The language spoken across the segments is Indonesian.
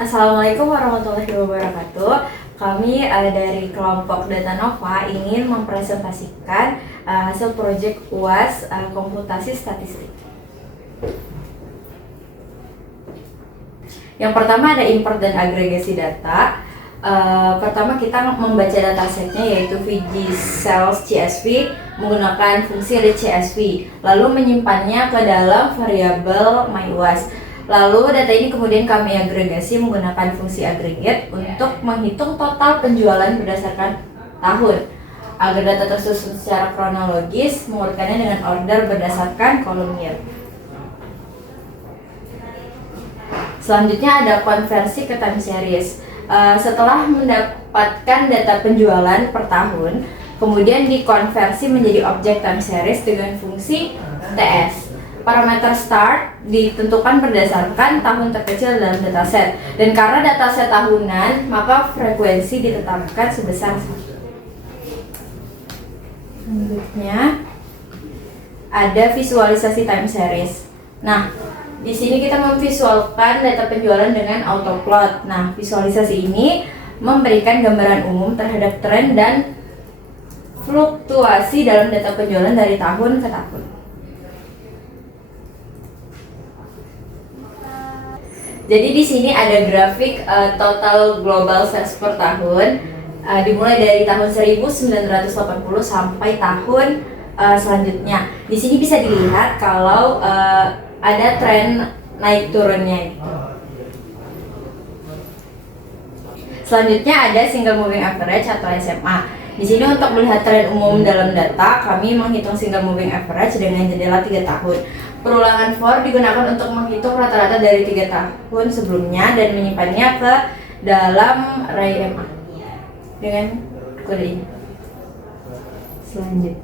Assalamualaikum warahmatullahi wabarakatuh. Kami dari kelompok Data Nova ingin mempresentasikan hasil proyek UAS komputasi statistik. Yang pertama ada import dan agregasi data. Pertama kita membaca datasetnya yaitu VG Cells CSV menggunakan fungsi read CSV, lalu menyimpannya ke dalam variabel myUAS. Lalu data ini kemudian kami agregasi menggunakan fungsi aggregate untuk menghitung total penjualan berdasarkan tahun. Agar data tersusun secara kronologis, mengurutkannya dengan order berdasarkan kolom year. Selanjutnya ada konversi ke time series. Setelah mendapatkan data penjualan per tahun, kemudian dikonversi menjadi objek time series dengan fungsi TS. Parameter start ditentukan berdasarkan tahun terkecil dalam dataset, dan karena dataset tahunan, maka frekuensi ditetapkan sebesar 1. Selanjutnya ada visualisasi time series. Nah, di sini kita memvisualkan data penjualan dengan autoplot. Nah, visualisasi ini memberikan gambaran umum terhadap tren dan fluktuasi dalam data penjualan dari tahun ke tahun. Jadi di sini ada grafik total global sales per tahun, dimulai dari tahun 1980 sampai tahun selanjutnya. Di sini bisa dilihat kalau ada tren naik turunnya. Selanjutnya ada single moving average atau SMA. Di sini untuk melihat tren umum dalam data, kami menghitung single moving average dengan jendela 3 tahun. Perulangan for digunakan untuk menghitung rata-rata dari 3 tahun sebelumnya dan menyimpannya ke dalam array MA dengan kode ini. Selanjutnya.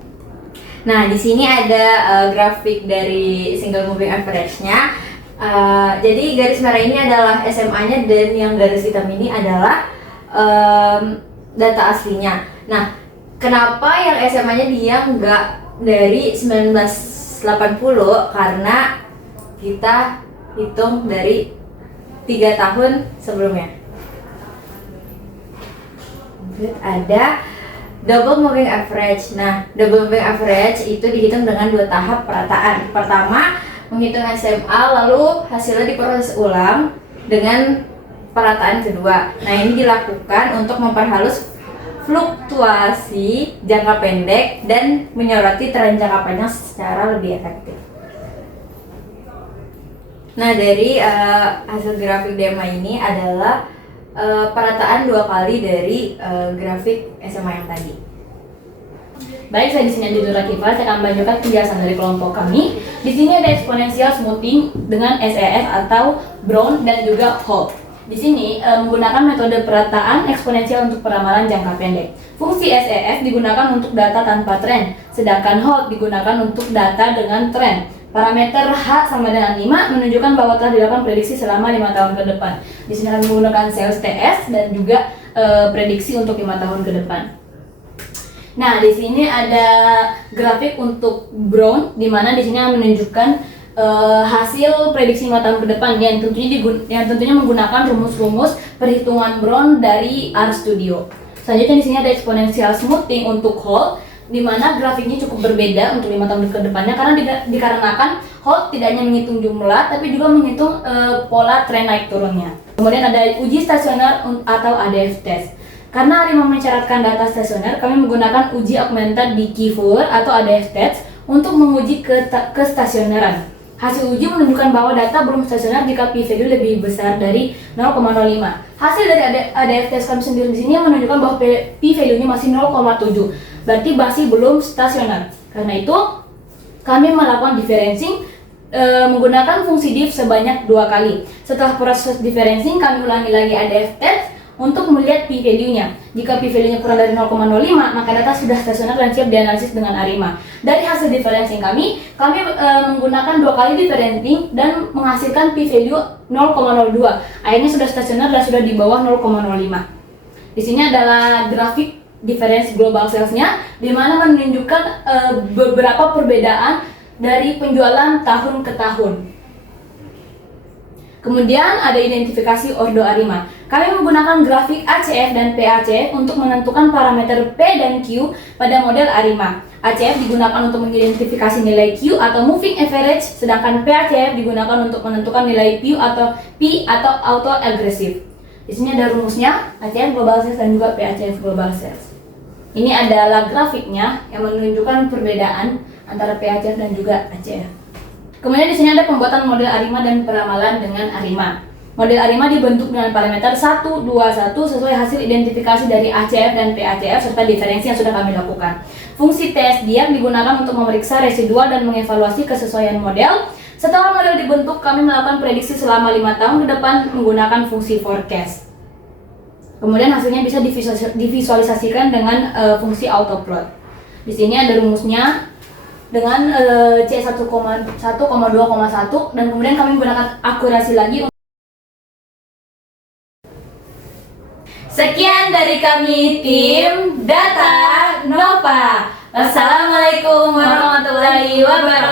Nah, di sini ada grafik dari single moving average-nya. Jadi garis merah ini adalah SMA-nya dan yang garis hitam ini adalah data aslinya. Nah, kenapa yang SMA-nya dia nggak dari 1980? Karena kita hitung dari 3 tahun sebelumnya. Ada double moving average. Nah, double moving average itu dihitung dengan 2 tahap perataan. Pertama, menghitung SMA, lalu hasilnya diproses ulang dengan perataan kedua. Nah, ini dilakukan untuk memperhalus fluktuasi jangka pendek dan menyoroti tren jangka panjang secara lebih efektif. Nah, dari hasil grafik DMA ini adalah perataan 2 kali dari grafik SMA yang tadi. Baik, saya di sini ada Dora Kifa. Saya akan menunjukkan penjelasan dari kelompok kami. Di sini ada exponential smoothing dengan SES atau Brown dan juga Holt. Di sini menggunakan metode perataan eksponensial untuk peramalan jangka pendek. Fungsi SES digunakan untuk data tanpa tren, sedangkan Holt digunakan untuk data dengan tren. Parameter H sama dengan 5 menunjukkan bahwa telah dilakukan prediksi selama 5 tahun ke depan. Di sini kami menggunakan sales TS dan juga prediksi untuk 5 tahun ke depan. Nah, di sini ada grafik untuk Brown, di mana di sini menunjukkan hasil prediksi 5 tahun ke depan yang tentunya menggunakan rumus-rumus perhitungan Brown dari RStudio. Selanjutnya di sini ada exponential smoothing untuk Holt, di mana grafiknya cukup berbeda untuk 5 tahun ke depannya karena dikarenakan Holt tidak hanya menghitung jumlah tapi juga menghitung pola tren naik turunnya. Kemudian ada uji stasioner atau ADF test. Karena ARIMA mencatatkan data stasioner, kami menggunakan uji augmented decay fuller atau ADF test untuk menguji kestasioneran. Hasil uji menunjukkan bahwa data belum stasioner jika p-value lebih besar dari 0,05. Hasil dari ADF test kami sendiri di sini menunjukkan bahwa p-value-nya masih 0,7. Berarti masih belum stasioner. Karena itu, kami melakukan differencing menggunakan fungsi diff sebanyak 2 kali. Setelah proses differencing, kami ulangi lagi ADF test untuk melihat p-value-nya. Jika p-value-nya kurang dari 0,05, maka data sudah stasioner dan siap dianalisis dengan ARIMA. Dari hasil differencing kami menggunakan 2 kali differencing dan menghasilkan p-value 0,02. Akhirnya sudah stasioner dan sudah di bawah 0,05. Di sini adalah grafik difference global sales-nya, di mana menunjukkan beberapa perbedaan dari penjualan tahun ke tahun. Kemudian ada identifikasi ordo ARIMA. Kami menggunakan grafik ACF dan PACF untuk menentukan parameter P dan Q pada model ARIMA. ACF digunakan untuk mengidentifikasi nilai Q atau moving average, sedangkan PACF digunakan untuk menentukan nilai P atau auto aggressive. Di sini ada rumusnya, ACF global sales dan juga PACF global sales. Ini adalah grafiknya yang menunjukkan perbedaan antara PACF dan juga ACF. Kemudian di sini ada pembuatan model ARIMA dan peramalan dengan ARIMA. Model ARIMA dibentuk dengan parameter 1, 2, 1 sesuai hasil identifikasi dari ACF dan PACF serta diferensi yang sudah kami lakukan. Fungsi TSDF digunakan untuk memeriksa residual dan mengevaluasi kesesuaian model. Setelah model dibentuk, kami melakukan prediksi selama 5 tahun ke depan menggunakan fungsi forecast. Kemudian hasilnya bisa divisualisasikan dengan fungsi autoplot. Di sini ada rumusnya dengan C1,2,1 dan kemudian kami menggunakan akurasi lagi. Sekian dari kami tim Data Nova. Wassalamualaikum warahmatullahi wabarakatuh.